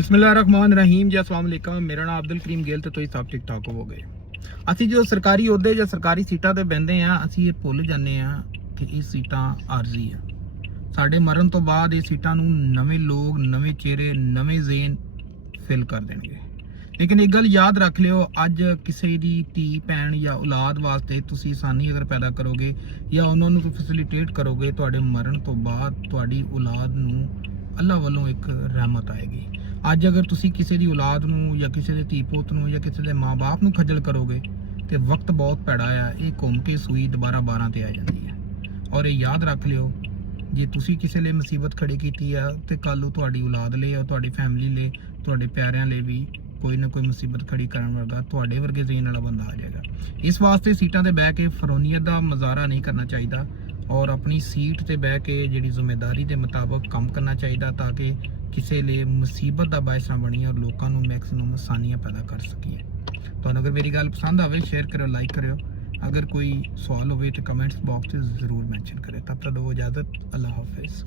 ਬਿਸਮਿਲ੍ਲਾਹਿਰਰਹਿਮਾनिर्रहीम जी अस्सलाम वालेकुम। मेरा नाम अब्दुल करीम गेल ਤੇ ਤੁਸੀਂ ਸਭ ਠੀਕ ਠਾਕ ਹੋਵੋਗੇ। ਅਸੀਂ ਜਦੋਂ ਸਰਕਾਰੀ ਅਹੁਦੇ ਜਾਂ ਸਰਕਾਰੀ ਸੀਟਾਂ ਤੇ ਬੈੰਦੇ ਆ ਅਸੀਂ ਇਹ ਭੁੱਲ ਜਾਂਦੇ ਆ ਕਿ ਇਹ ਸੀਟਾਂ ਆਰਜ਼ੀ ਆ। ਸਾਡੇ ਮਰਨ ਤੋਂ ਬਾਅਦ ਇਹ ਸੀਟਾਂ ਨੂੰ ਨਵੇਂ ਲੋਕ, ਨਵੇਂ ਚਿਹਰੇ, ਨਵੇਂ ਜ਼ੇਨ ਫਿਲ ਕਰ ਦੇਣਗੇ। ਲੇਕਿਨ ਇੱਕ ਗੱਲ ਯਾਦ ਰੱਖ ਲਿਓ, ਅੱਜ ਕਿਸੇ ਦੀ ਧੀ ਭੈਣ ਜਾਂ ਔਲਾਦ ਵਾਸਤੇ ਤੁਸੀਂ ਆਸਾਨੀ ਅਗਰ ਪੈਦਾ ਕਰੋਗੇ ਜਾਂ ਉਹਨਾਂ ਨੂੰ ਫੈਸਿਲਿਟੇਟ ਕਰੋਗੇ, ਤੁਹਾਡੇ ਮਰਨ ਤੋਂ ਬਾਅਦ ਤੁਹਾਡੀ ਔਲਾਦ ਨੂੰ ਅੱਲਾਹ ਵੱਲੋਂ ਇੱਕ ਰਹਿਮਤ ਆਏਗੀ। ਅੱਜ ਅਗਰ ਤੁਸੀਂ ਕਿਸੇ ਦੀ ਔਲਾਦ ਨੂੰ ਜਾਂ ਕਿਸੇ ਦੇ ਧੀ ਪੁੱਤ ਨੂੰ ਜਾਂ ਕਿਸੇ ਦੇ ਮਾਂ-ਬਾਪ ਨੂੰ ਖੱਜਲ ਕਰੋਗੇ ਤੇ ਵਕਤ ਬਹੁਤ ਭੈੜਾ ਆ, ਇਹ ਘੁੰਮ ਕੇ ਸੂਈ ਦੁਬਾਰਾ 12 ਤੇ ਆ ਜਾਂਦੀ ਹੈ। ਔਰ ਇਹ ਯਾਦ ਰੱਖ ਲਿਓ, ਜੇ ਤੁਸੀਂ ਕਿਸੇ ਲਈ ਮੁਸੀਬਤ ਖੜੀ ਕੀਤੀ ਆ ਤੇ ਕੱਲ ਨੂੰ ਤੁਹਾਡੀ ਔਲਾਦ ਲਈ ਜਾਂ ਤੁਹਾਡੀ ਫੈਮਿਲੀ ਲਈ, ਤੁਹਾਡੇ ਪਿਆਰਿਆਂ ਲਈ ਵੀ ਕੋਈ ਨਾ ਕੋਈ ਮੁਸੀਬਤ ਖੜੀ ਕਰਨ ਵਰਗਾ ਤੁਹਾਡੇ ਵਰਗੇ ਜ਼ੇਨ ਵਾਲਾ ਬੰਦਾ ਆ ਜਾਏਗਾ। ਇਸ ਵਾਸਤੇ ਸੀਟਾਂ ਤੇ ਬਹਿ ਕੇ ਫਰੋਨੀਅਤ ਦਾ ਮੁਜ਼ਾਹਰਾ ਨਹੀਂ ਕਰਨਾ ਚਾਹੀਦਾ ਔਰ ਆਪਣੀ ਸੀਟ ਤੇ ਬਹਿ ਕੇ ਜਿਹੜੀ ਜ਼ਿੰਮੇਵਾਰੀ ਦੇ ਮੁਤਾਬਕ ਕੰਮ ਕਰਨਾ ਚਾਹੀਦਾ ਤਾਂ ਕਿ ਕਿਸੇ ਲਈ ਮੁਸੀਬਤ ਦਾ ਬਾਇਸ ਨਾ ਬਣੀਏ ਔਰ ਲੋਕਾਂ ਨੂੰ ਮੈਕਸਿਮਮ ਆਸਾਨੀਆਂ ਪੈਦਾ ਕਰ ਸਕੀਏ। ਤੁਹਾਨੂੰ ਅਗਰ ਮੇਰੀ ਗੱਲ ਪਸੰਦ ਆਵੇ ਸ਼ੇਅਰ ਕਰਿਓ, ਲਾਈਕ ਕਰਿਓ। ਅਗਰ ਕੋਈ ਸਵਾਲ ਹੋਵੇ ਤਾਂ ਕਮੈਂਟਸ ਬਾਕਸ 'ਚ ਜ਼ਰੂਰ ਮੈਂਸ਼ਨ ਕਰੇ। ਤਬ ਤੱਕ ਦਿਓ ਇਜਾਜ਼ਤ। ਅੱਲਾਹ ਹਾਫਿਜ਼।